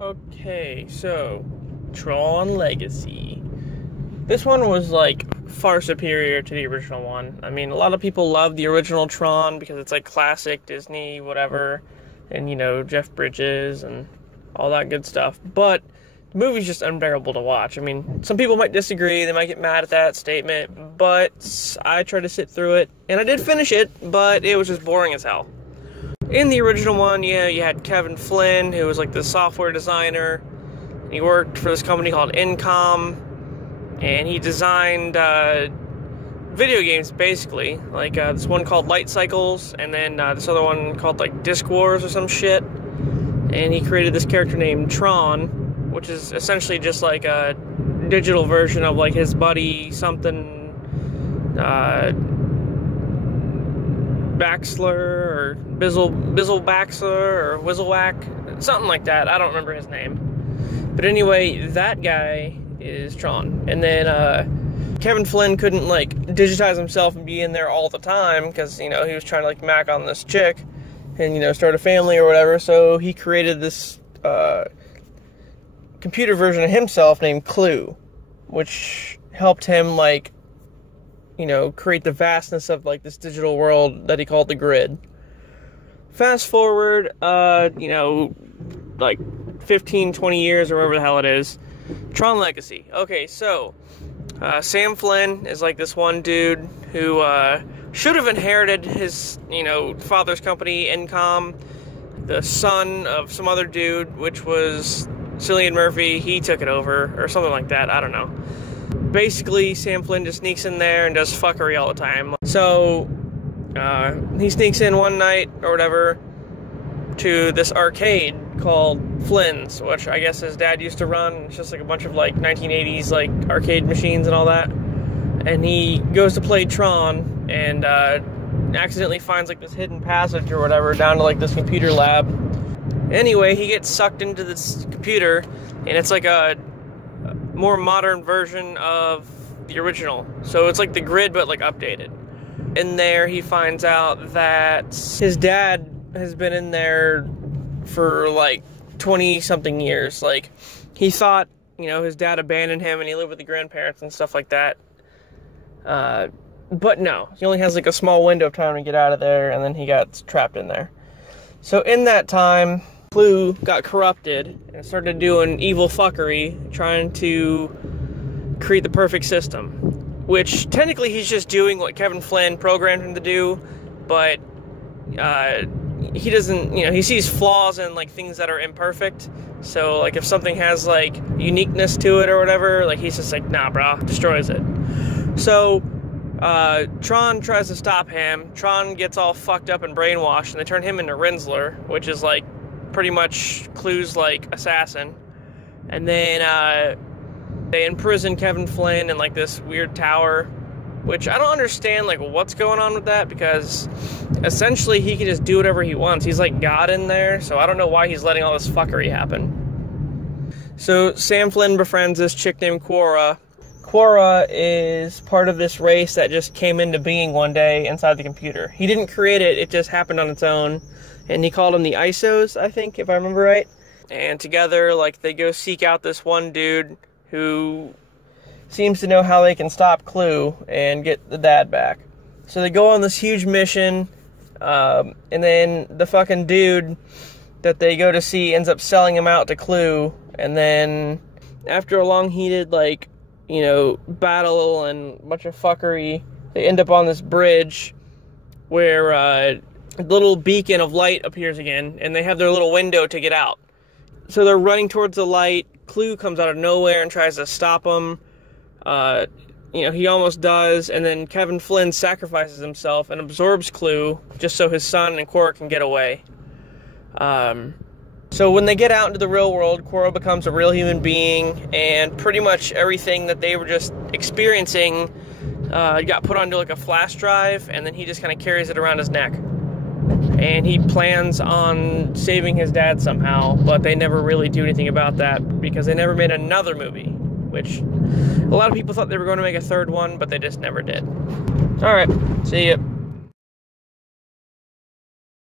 Okay, so Tron Legacy. This one was like far superior to the original one. I mean, a lot of people love the original Tron because it's like classic Disney, whatever, and you know, Jeff Bridges and all that good stuff. But the movie's just unbearable to watch. I mean, some people might disagree, they might get mad at that statement, but I tried to sit through it, and I did finish it, but it was just boring as hell. In the original one, yeah, you had Kevin Flynn, who was like the software designer. He worked for this company called Incom, and he designed video games, basically. Like this one called Light Cycles, and then this other one called like Disc Wars or some shit. And he created this character named Tron, which is essentially just like a digital version of like his buddy something Baxler or Bizzle Baxler or Whizzlewack, something like that. I don't remember his name. But anyway, that guy is Tron. And then Kevin Flynn couldn't like digitize himself and be in there all the time because, you know, he was trying to like mac on this chick and, you know, start a family or whatever. So he created this computer version of himself named Clue, which helped him like, you know, create the vastness of like this digital world that he called the grid. Fast forward, you know, like 15, 20 years or whatever the hell it is. Tron Legacy. Okay, so Sam Flynn is like this one dude who should have inherited his, you know, father's company, Incom. The son of some other dude, which was Cillian Murphy, he took it over, or something like that, I don't know. Basically, Sam Flynn just sneaks in there and does fuckery all the time. So, he sneaks in one night, or whatever, to this arcade called Flynn's, which I guess his dad used to run. It's just like a bunch of like 1980s like arcade machines and all that. And he goes to play Tron and accidentally finds like this hidden passage or whatever down to like this computer lab. Anyway, he gets sucked into this computer, and it's like a more modern version of the original. So it's like the grid, but like updated. In there, he finds out that his dad has been in there for like 20-something years. Like, he thought, you know, his dad abandoned him and he lived with the grandparents and stuff like that. But no, he only has like a small window of time to get out of there, and then he got trapped in there. So in that time, Clue got corrupted and started doing evil fuckery, trying to create the perfect system. Which, technically, he's just doing what Kevin Flynn programmed him to do, but he doesn't, you know, he sees flaws in, like, things that are imperfect. So, like, if something has, like, uniqueness to it or whatever, like, he's just like, nah, bro, destroys it. So, Tron tries to stop him. Tron gets all fucked up and brainwashed, and they turn him into Rinsler, which is, like, pretty much Clue's, like, assassin. And then, they imprison Kevin Flynn in, like, this weird tower, which I don't understand, like, what's going on with that, because essentially he can just do whatever he wants. He's, like, God in there, so I don't know why he's letting all this fuckery happen. So Sam Flynn befriends this chick named Quora. Quora is part of this race that just came into being one day inside the computer. He didn't create it, it just happened on its own, and he called them the ISOs, I think, if I remember right. And together, like, they go seek out this one dude who seems to know how they can stop Clue and get the dad back. So they go on this huge mission, and then the fucking dude that they go to see ends up selling him out to Clue, and then after a long heated, like, you know, battle and a bunch of fuckery, they end up on this bridge where a little beacon of light appears again, and they have their little window to get out. So they're running towards the light. Clue comes out of nowhere and tries to stop him. You know, he almost does, and then Kevin Flynn sacrifices himself and absorbs Clue just so his son and Quora can get away. So when they get out into the real world, Quora becomes a real human being, and pretty much everything that they were just experiencing got put onto like a flash drive, and then he just kind of carries it around his neck. And he plans on saving his dad somehow, but they never really do anything about that because they never made another movie, which a lot of people thought they were going to make a third one, but they just never did. Alright, see ya.